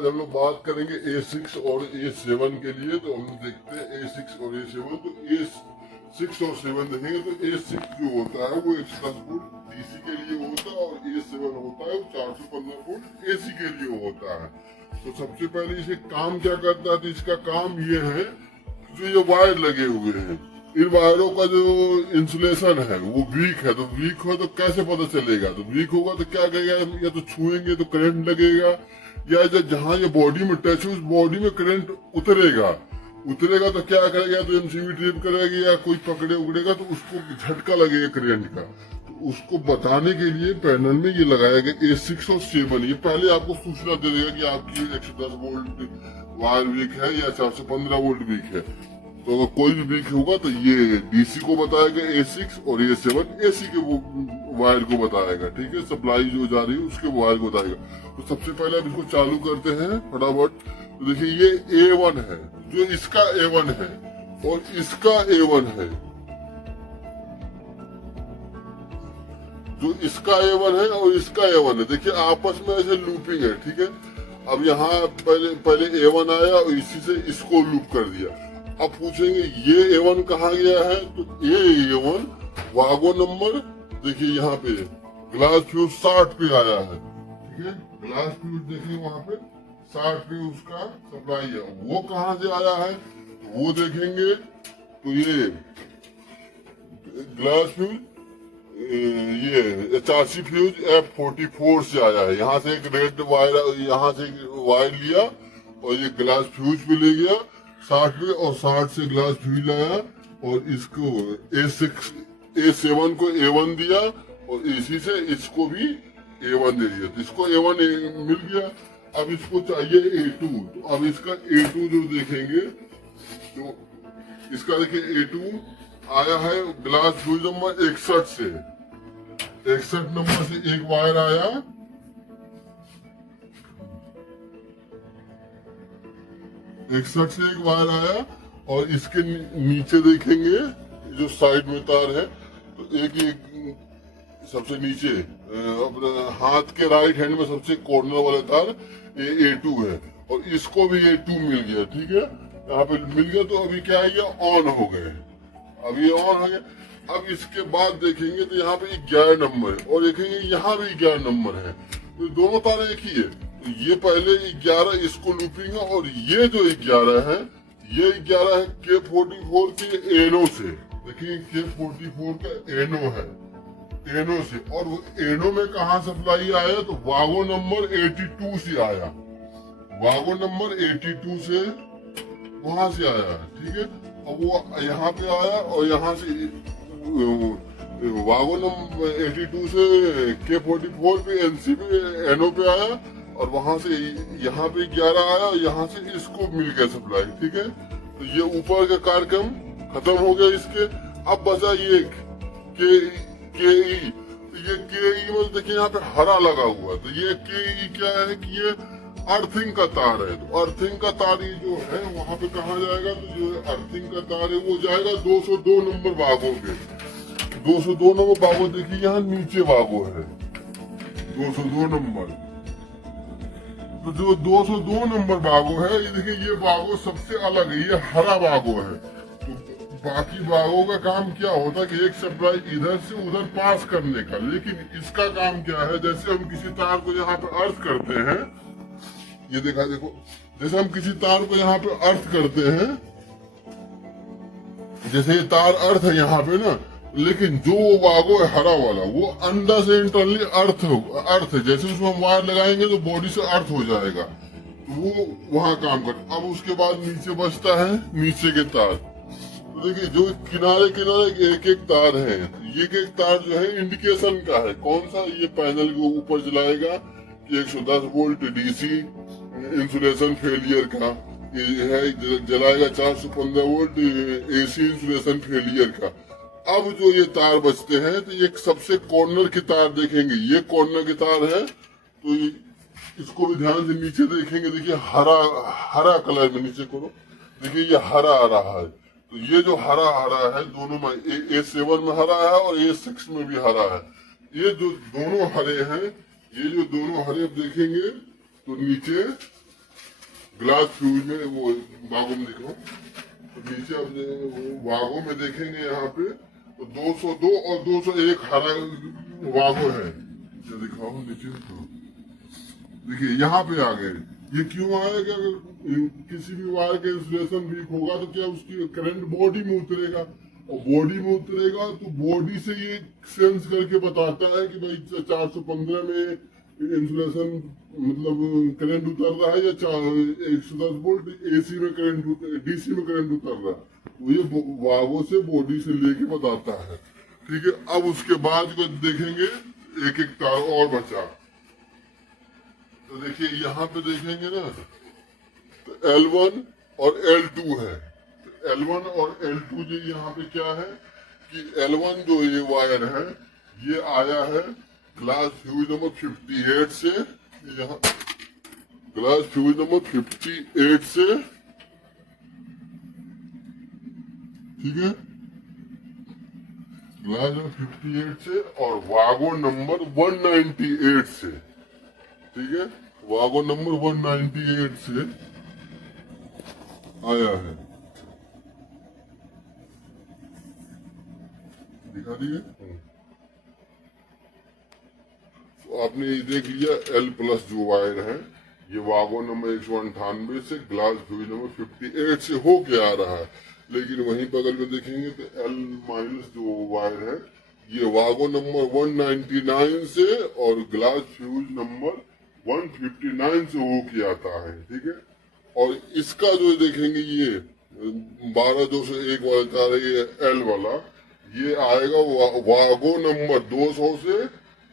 आज हम लोग बात करेंगे A6 और A7 के लिए। तो हम देखते हैं A6 और A7। तो A6 और 7 देखेंगे तो A6 जो होता है वो 110 वोल्ट DC के लिए होता है और A7 होता है वो 415 वोल्ट AC के लिए होता है। तो सबसे पहले इसे काम क्या करता है, तो इसका काम ये है जो ये वायर लगे हुए हैं, इन वायरों का जो इंसुलेशन है वो वीक है। तो वीक हो तो कैसे पता चलेगा, तो वीक होगा तो क्या करेगा, या तो छुएंगे तो करंट लगेगा, या जहाँ ये बॉडी में टच हो उस बॉडी में करंट उतरेगा तो क्या करेगा, तो एमसीबी ट्रिप करेगी या कोई पकड़े उकड़ेगा तो उसको झटका लगेगा करंट का। तो उसको बताने के लिए पैनल में ये लगाया गया A6 और 7। ये पहले आपको सूचना दे देगा कि आपकी 110 वोल्ट वायर वीक है या 415 वोल्ट वीक है। तो अगर कोई भी वीक होगा तो ये डीसी को बताएगा A6 और A7 एसी के वो वायर को बताएगा। ठीक है, सप्लाई जो जा रही है उसके वायर को बताएगा। तो सबसे पहले अब इसको चालू करते हैं फटाफट। तो देखिए ये A1 है, जो इसका A1 है और इसका A1 है, जो इसका A1 है और इसका A1 है। देखिए आपस में ऐसे लूपिंग है। ठीक है, अब यहाँ पहले A1 आया और इसी से इसको लूप कर दिया। अब पूछेंगे ये A1 कहाँ गया है, तो ये A1 वागो नंबर देखिए यहाँ पे ग्लास फ्यूज 60 पे आया है। ठीक है, ग्लास फ्यूज देखिए वहां पे 60 पे उसका सप्लाई है। वो कहाँ से आया है तो वो देखेंगे तो ये ग्लास फ्यूज ये HRC फ्यूज F44 से आया है। यहाँ से एक रेड वायर, यहाँ से वायर लिया और ये ग्लास फ्यूज पे ले गया 60 पे, और 60 से ग्लास फ्यूज लाया और इसको A7 को A1 दिया और इसी से इसको भी A1 दे दिया। तो इसको A1 मिल गया। अब इसको चाहिए A2। तो अब इसका A2 जो देखेंगे तो इसका देखिए A2 आया है ग्लास फ्यूज नंबर 61 से। 61 नंबर से एक वायर आया, एक वायर आया और इसके नीचे देखेंगे जो साइड में तार है तो एक सबसे नीचे अपने हाथ के राइट हैंड में सबसे कॉर्नर वाला तार ये A2 है और इसको भी A2 मिल गया। ठीक है, यहाँ पे मिल गया। तो अभी क्या है, ये ऑन हो गए, अभी ये ऑन हो गया। अब इसके बाद देखेंगे तो यहाँ पे 11 नंबर है और देखेंगे यहाँ भी 11 नंबर है। तो दोनों तारे एक ही है। तो ये पहले 11 इसको लूपिंग है और ये जो 11 है ये 11 है K44 के एनो से। देखिए K44 का एनो है, एनो से। और वो एनो में कहा सप्लाई आया तो वागो नंबर 82 से आया, वागो नंबर 82 से वहां से आया। ठीक है, और वो यहाँ पे आया और यहाँ से वागो नंबर 82 से K44 पे NC पे एनो पे आया और वहां से यहाँ पे 11 आया और यहाँ से इसको मिल गया सप्लाई। ठीक है, तो ये ऊपर का कार्यक्रम खत्म हो गया इसके। अब बचा ये के ई। तो ये के ई में देखिए यहाँ पे हरा लगा हुआ, तो ये के ई क्या है कि ये अर्थिंग का तार है। तो अर्थिंग का तार ये जो है वहां पे कहा जाएगा, तो जो अर्थिंग का तार है वो जाएगा 202 नंबर बागों पे। 202 नंबर बागो देखिए यहाँ नीचे बागो है 202 नंबर। तो जो 202 नंबर बागो है ये देखिए ये बागो सबसे अलग है, ये हरा बागो है। तो बाकी बागों का काम क्या होता है कि एक सप्लाई इधर से उधर पास करने का, लेकिन इसका काम क्या है, जैसे हम किसी तार को यहाँ पे अर्थ करते हैं, ये देखो जैसे हम किसी तार को यहाँ पे अर्थ करते हैं, जैसे ये तार अर्थ है यहाँ पे ना, लेकिन जो वो वागो है हरा वाला वो अंदर से इंटरनली अर्थ है। जैसे उसमें हम वायर लगाएंगे तो बॉडी से अर्थ हो जाएगा, तो वो वहां काम कर। अब उसके बाद नीचे बचता है नीचे के तार। तो देखिए जो किनारे किनारे एक एक तार है, ये एक तार जो है इंडिकेशन का है। कौन सा, ये पैनल के ऊपर जलाएगा कि 110 वोल्ट डीसी इंसुलेशन फेलियर का, ये है जलाएगा 415 वोल्ट एसी इंसुलेशन फेलियर का। अब जो ये तार बचते हैं तो एक सबसे कॉर्नर की तार देखेंगे, ये कॉर्नर की तार है। तो इसको भी ध्यान से नीचे देखेंगे, देखिए हरा कलर में नीचे करो, देखिए ये हरा आ रहा है। तो ये जो हरा है दोनों में A7 में हरा है और A6 में भी हरा है। ये जो दोनों हरे हैं, ये जो दोनों हरे देखेंगे तो नीचे ग्लास फ्यूज में वो वागो में दिखाओ, तो नीचे आप वागो में देखेंगे यहाँ पे तो 202 और 201 हरा वागो है। जो दिखाओ नीचे, तो देखिए यहाँ पे आ गए। ये क्यों आया कि अगर किसी भी वायर का इंसुलेशन वीक होगा तो क्या उसकी करंट बॉडी में उतरेगा, और बॉडी में उतरेगा तो बॉडी से ये सेंस करके बताता है कि भाई 415 में इंसुलेशन मतलब करंट उतर रहा है या 110 वोल्ट एसी में करंट डीसी में करंट उतर रहा है। तो ये वागो से बॉडी से लेके बताता है। ठीक है, अब उसके बाद को देखेंगे एक एक तार और बचा। तो देखिए यहाँ पे देखेंगे ना, तो L1 और L2 है। तो L1 और L2 जो यहाँ पे क्या है कि L1 जो ये वायर है ये आया है ग्लास फ्यूज नंबर 58 से, यहाँ ग्लास फ्यूज नंबर 58 से, ठीक है, ग्लास नंबर 58 से और वागो नंबर 198 से, ठीक है, वागो नंबर 198 से आया है। दिखा दिए, तो आपने ये देख लिया L प्लस जो वायर है ये वागो नंबर 198 से ग्लास फ्यूज नंबर 58 से होके आ रहा है। लेकिन वहीं बगल में देखेंगे तो L माइनस जो वायर है ये वागो नंबर 199 से और ग्लास फ्यूज नंबर 159 से होके आता है। ठीक है, और इसका जो देखेंगे ये 12201 वाला तार है ये L वाला, ये आएगा वागो नंबर 200 से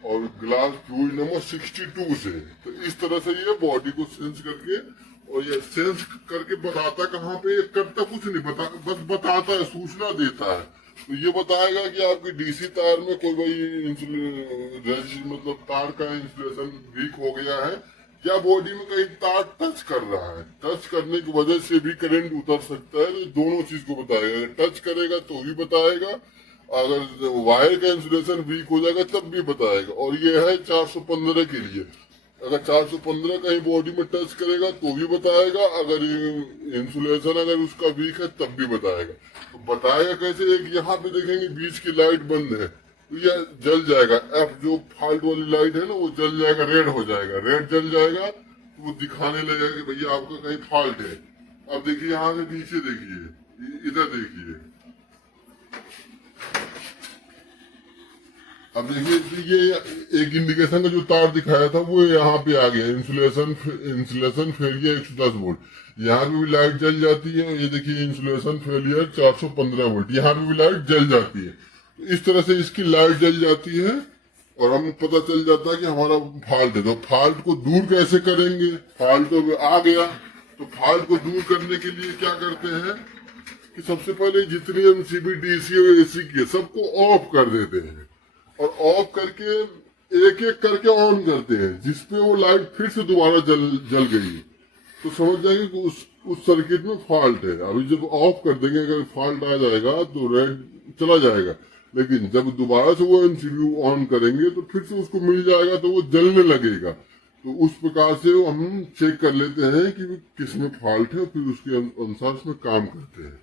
और ग्लास फ्यूज नंबर 62 से। तो इस तरह से ये बॉडी को सेंस करके, और ये सेंस करके बताता कहाँ पे, ये करता कुछ नहीं, बस बताता है, सूचना देता है। तो ये बताएगा कि आपकी डीसी तार में कोई भाई मतलब तार का इंसुलेशन वीक हो गया है, या बॉडी में कहीं तार टच कर रहा है, टच करने की वजह से भी करंट उतर सकता है। तो दोनों चीज को बताएगा, टच करेगा तो भी बताएगा, अगर वायर का इंसुलेशन वीक हो जाएगा तब भी बताएगा। और ये है 415 के लिए, अगर 415 कहीं बॉडी में टच करेगा तो भी बताएगा, अगर इंसुलेशन अगर उसका वीक है तब भी बताएगा। तो बताएगा कैसे, एक यहाँ पे देखेंगे बीच की लाइट बंद है तो यह जल जाएगा, एफ जो फॉल्ट वाली लाइट है ना वो जल जाएगा, रेड हो जाएगा, रेड जल जाएगा तो वो दिखाने लगेगा कि भैया आपका कहीं फॉल्ट है। अब देखिए यहाँ से नीचे देखिए, इधर देखिए, अब देखिए ये एक इंडिकेशन का जो तार दिखाया था वो यहाँ पे आ गया, इंसुलेशन फेलियर 110 वोल्ट, यहाँ पे भी लाइट जल जाती है। ये देखिए इंसुलेशन फेलियर 415 वोल्ट, यहाँ पे भी लाइट जल जाती है। तो इस तरह से इसकी लाइट जल जाती है और हमें पता चल जाता है कि हमारा फॉल्ट है। तो फॉल्ट को दूर कैसे करेंगे, फॉल्ट तो आ गया, तो फॉल्ट को दूर करने के लिए क्या करते हैं कि सबसे पहले जितनी एमसीबी डीसी और एसी की सबको ऑफ कर देते हैं, और ऑफ करके एक एक करके ऑन करते हैं, जिसपे वो लाइट फिर से दोबारा जल गई तो समझ जाएंगे कि उस सर्किट में फॉल्ट है। अभी जब ऑफ कर देंगे अगर फॉल्ट आ जाएगा तो रेड चला जाएगा, लेकिन जब दोबारा से वो एमसीबी ऑन करेंगे तो फिर से उसको मिल जाएगा तो वो जलने लगेगा। तो उस प्रकार से हम चेक कर लेते हैं कि किस में फॉल्ट है, फिर उसके अनुसार उसमें काम करते हैं।